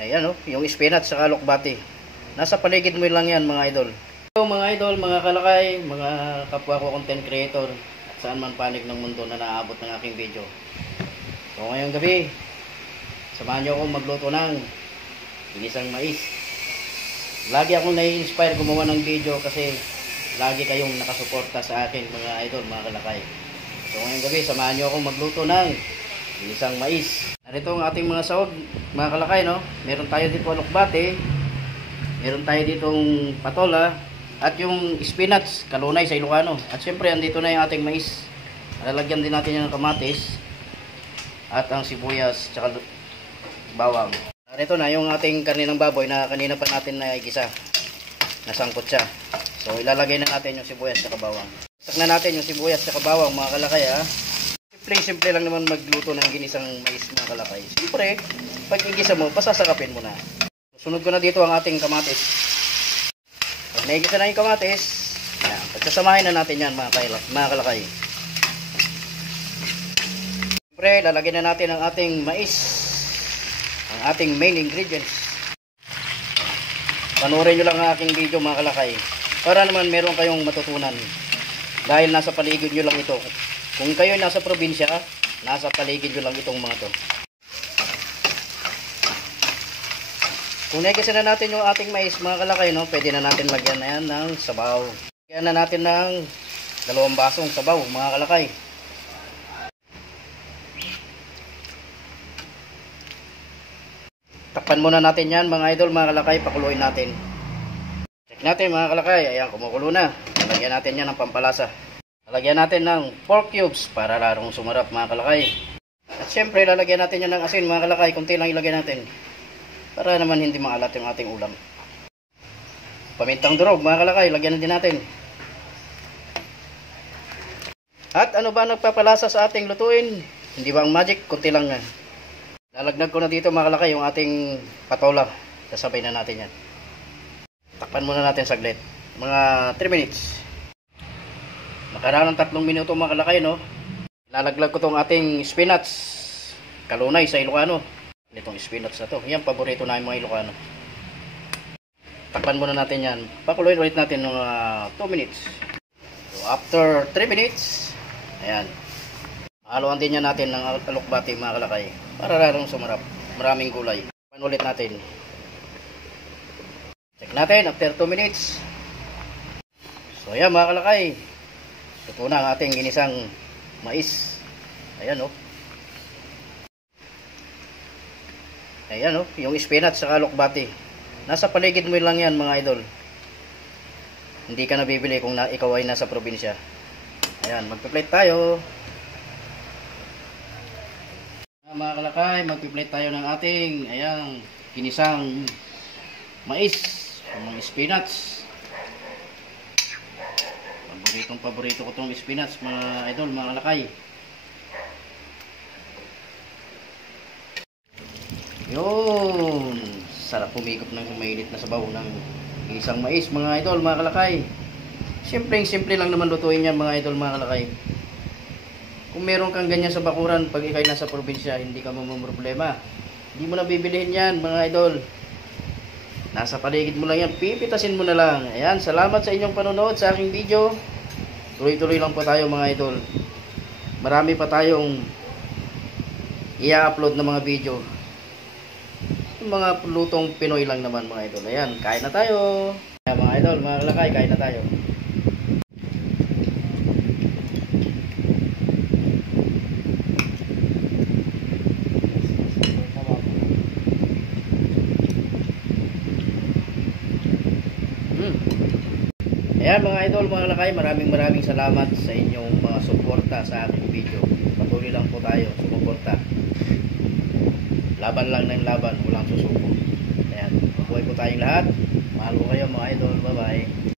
Ayan o, yung spinach sa alokbati. Nasa paligid mo lang yan mga idol. So mga idol, mga kalakay, mga kapwa ko content creator, at saan man panig ng mundo na naabot ng aking video. So ngayong gabi, samahan nyo akong magluto ng ginisang mais. Lagi akong nai-inspire gumawa ng video kasi lagi kayong nakasuporta sa akin mga idol, mga kalakay. So ngayong gabi, samahan nyo akong magluto ng ginisang mais. Narito ang ating mga sahog, mga kalakay, no? Meron tayo dito alokbate, meron tayo ditong patola, at yung spinach, kalunay sa Ilocano. At syempre, andito na yung ating mais. Lalagyan din natin yung kamatis, at ang sibuyas, tsaka bawang. Narito na yung ating karne ng baboy na kanina pa natin na igisa. Nasangkot siya. So, ilalagay na natin yung sibuyas tsaka bawang. Isak na natin yung sibuyas tsaka bawang, mga kalakay, ha? Simple lang naman magluto ng ginisang mais, mga kalakay. Siyempre, pag igisa mo, pasasakapin mo na. Sunod ko na dito ang ating kamatis. Pag naigisa na yung kamatis, yan, pagsasamahin na natin yan, mga kalakay. Siyempre, lalagyan na natin ang ating mais, ang ating main ingredients. Panoorin nyo lang ang aking video, mga kalakay, para naman meron kayong matutunan. Dahil nasa paligid nyo lang ito. Kung kayo nasa probinsya, nasa paligid nyo lang itong mga to. Kung naigisa na natin yung ating mais, mga kalakay, no, pwede na natin lagyan na yan ng sabaw. Lagyan na natin ng 2 basong sabaw, mga kalakay. Takpan muna natin yan, mga idol, mga kalakay, pakuluin natin. Check natin, mga kalakay, ayan, kumukulo na. Lagyan natin yan ng pampalasa. Lalagyan natin ng pork cubes para larong sumarap, mga kalakay. At syempre, lalagyan natin yan ng asin, mga kalakay. Kunti lang ilagay natin. Para naman hindi maalat yung ating ulam. Pamintang durog, mga kalakay. Lagyan na din natin. At ano ba nagpapalasa sa ating lutuin? Hindi ba ang magic? Kunti lang yan. Lalagdag ko na dito, mga kalakay, yung ating patola. Kasabay na natin yan. Takpan muna natin saglit. Mga 3 minutes. Nakaraan ng 3 minuto, mga kalakay, no? Lalaglag ko tong ating spinach, kalunay sa Ilocano. Itong spinach na to, yan paborito na yung mga Ilocano. Takpan muna natin yan. Pakuluin ulit natin ng 2 minutes. So after 3 minutes, ayan, haluan din yan natin ng alokbati, mga kalakay, para larong sumarap. Maraming gulay. Takpan ulit natin. Check natin after 2 minutes. So ayan, mga kalakay, ito na ang ating ginisang mais. Ayan, oh. Ayan, oh, yung spinach sa alokbati. Nasa paligid mo lang yan, mga idol. Hindi ka nabibili kung ikaw ay nasa probinsya. Ayan, magpi-plate tayo. Mga kalakay, magpi-plate tayo ng ating, ayan, ginisang mais, yung spinach. Paborito ko itong spinach, mga idol, mga kalakay. Yun, sarap pumigop ng mainit na sabaw ng isang mais, mga idol, mga kalakay. Simple lang naman lutuin yan, mga idol, mga kalakay. Kung meron kang ganyan sa bakuran, pag ikay nasa probinsya, hindi ka problema. Hindi mo na bibilihin yan, mga idol. Nasa paligid mo lang yan, pipitasin mo na lang. Ayan, salamat sa inyong panonood sa aking video. Tuloy-tuloy lang po tayo, mga idol. Marami pa tayong i-upload na mga video. Yung mga lutong Pinoy lang naman, mga idol. Ayan, kain na tayo. Ayan, mga idol, mga kalakay, kain na tayo. Ayan, mga idol, mga kalakay, maraming salamat sa inyong mga suporta sa aking video. Patuloy lang po tayo sumuporta. Laban lang ng laban, walang susuko. Ayan, mabuhay po tayong lahat. Mahal ko kayo, mga idol. Bye bye.